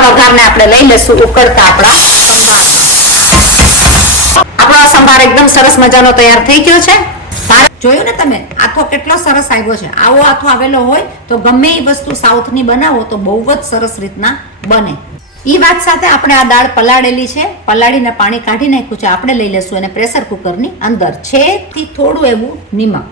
વઘારને આપણે લઈ લેશું ઉકળતા આપણા. આપણો સંભાર એકદમ સરસ મજાનો તૈયાર થઈ ગયો છે. જોયું ને તમે? આથો કેટલો સરસ આવ્યો છે. આવો આથો આવેલો હોય તો ગમે એ વસ્તુ સાઉથની બનાવો તો બહુ જ સરસ રીતના બને. એ વાત સાથે આપણે આ દાળ પલાળેલી છે. પલાળીને પાણી કાઢી નાખ્યું છે. આપણે લઈ લેશું એને પ્રેશર કુકરની અંદર. છે થી થોડું એવું નિમક.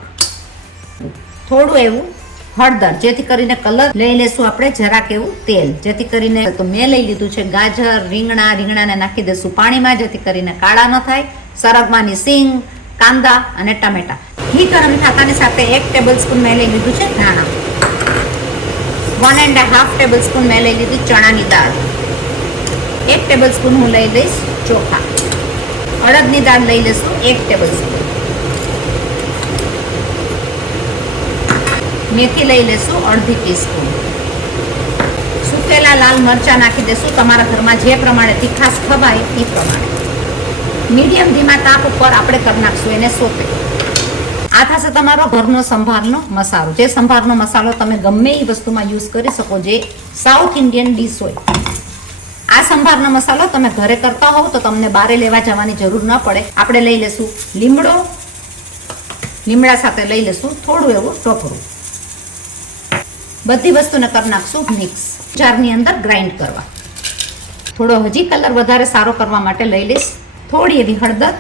થોડું એવું હળદર, જેથી કરીને કલર લઈ લેશું આપણે જરાક એવું તેલ. જેથી કરીને તો મેં લઈ લીધું છે ગાજર, રીંગણા, રીંગણાને નાખી દેશું પાણીમાં, જેથી કરીને કાળા ન થાય. સરગવાની સિંગ કાંદા અને ટમેટા. ઘી ગરમ થતાની સાથે એક ટેબલ સ્પૂન મેં લઈ લીધું છે ધાણા. One and half tablespoon મેં લઈ લીધી ચણાની દાળ. એક ટેબલ સ્પૂન હું લઈ લઈશ ચોખા. અડદની દાળ લઈ લઈશું એક ટેબલ સ્પૂન મેથી લઈ લેશું અડધી ટીસ્પૂન સુકેલા લાલ મરચાં નાખી દેશું. તમારા ઘરમાં જે પ્રમાણે તીખાસ ખવાય એ પ્રમાણે. મીડિયમ ધીમા તાપ ઉપર આપણે કરી નાખશું એને સોપે. આ થશે તમારો ઘરનો સંભારનો મસાલો. જે સંભારનો મસાલો તમે ગમે એ વસ્તુમાં યુઝ કરી શકો, જે સાઉથ ઇન્ડિયન ડીશ હોય. આ સંભારનો મસાલો તમે ઘરે કરતા હોવ તો તમને બારે લેવા જવાની જરૂર ન પડે. આપણે લઈ લેશું લીમડો. લીમડા સાથે લઈ લેશું થોડું એવું ટોપરું. બધી વસ્તુને કરી નાખશું મિક્સ જારની અંદર ગ્રાઇન્ડ કરવા. થોડો હજી કલર વધારે સારો કરવા માટે લઈ લઈશ. થોડી એવી હળદર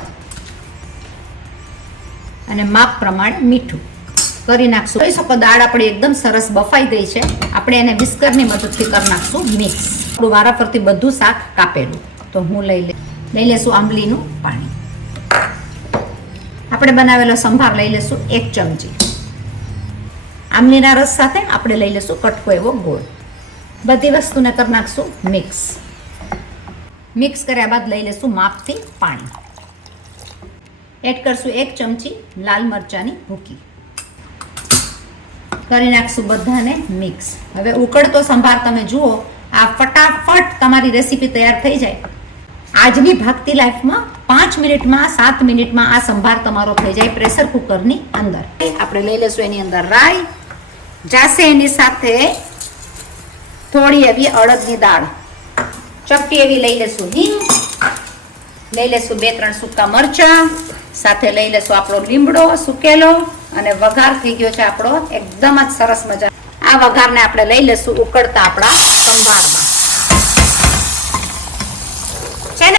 અને માપ પ્રમાણે મીઠું કરી નાખશું. જોઈ શકો દાળ આપણી એકદમ સરસ બફાઈ ગઈ છે. આપણે એને વિસ્કરની મદદથી કરી નાખશું મિક્સ થોડું વારાફરતી બધું શાક કાપેલું. તો હું લઈ લઈ લઈ લેશું આંબલીનું પાણી. આપણે બનાવેલો સંભાર લઈ લેશું એક ચમચી. આમલીના રસ સાથે આપણે લઈ લઈશું કટકો એવો ગોળ. બધી વસ્તુને કરી નાખશું મિક્સ. મિક્સ કર્યા બાદ લઈ લઈશું માપથી પાણી. એડ કરશું એક ચમચી લાલ મરચાંની ભૂકી. કરી નાખશું બધાને મિક્સ. હવે ઉકળતો સંભાર તમે જુઓ, આ ફટાફટ તમારી રેસીપી તૈયાર થઈ જાય. આજની ભાગતી લાઈફમાં પાંચ મિનિટમાં, સાત મિનિટમાં આ સંભાર તમારો થઈ જાય પ્રેશર કુકરની અંદર. આપણે લઈ લઈશું એની અંદર રાઈ જાશે એની સાથે થોડી એવી અડદની દાળ. ચપટી એવી લઈ લેશું હિંગ, લઈ લેશું બે ત્રણ સૂકા મરચા, સાથે લઈ લેશું આપણો લીમડો સુકેલો અને વઘાર થઈ ગયો છે આપણો એકદમ જ સરસ મજા આ વઘારને આપણે લઈ લેશું ઉકળતા આપણા સંભારમાં. છે ને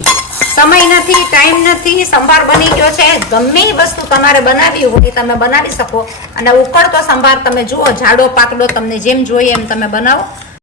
સમય નથી ટાઈમ નથી, સંભાર બની ગયો છે. ગમે એ વસ્તુ તમારે બનાવી હોય તમે બનાવી શકો. અને ઉકળતો સંભાર તમે જુઓ જાડો પાકડો તમને જેમ જોઈએ એમ તમે બનાવો.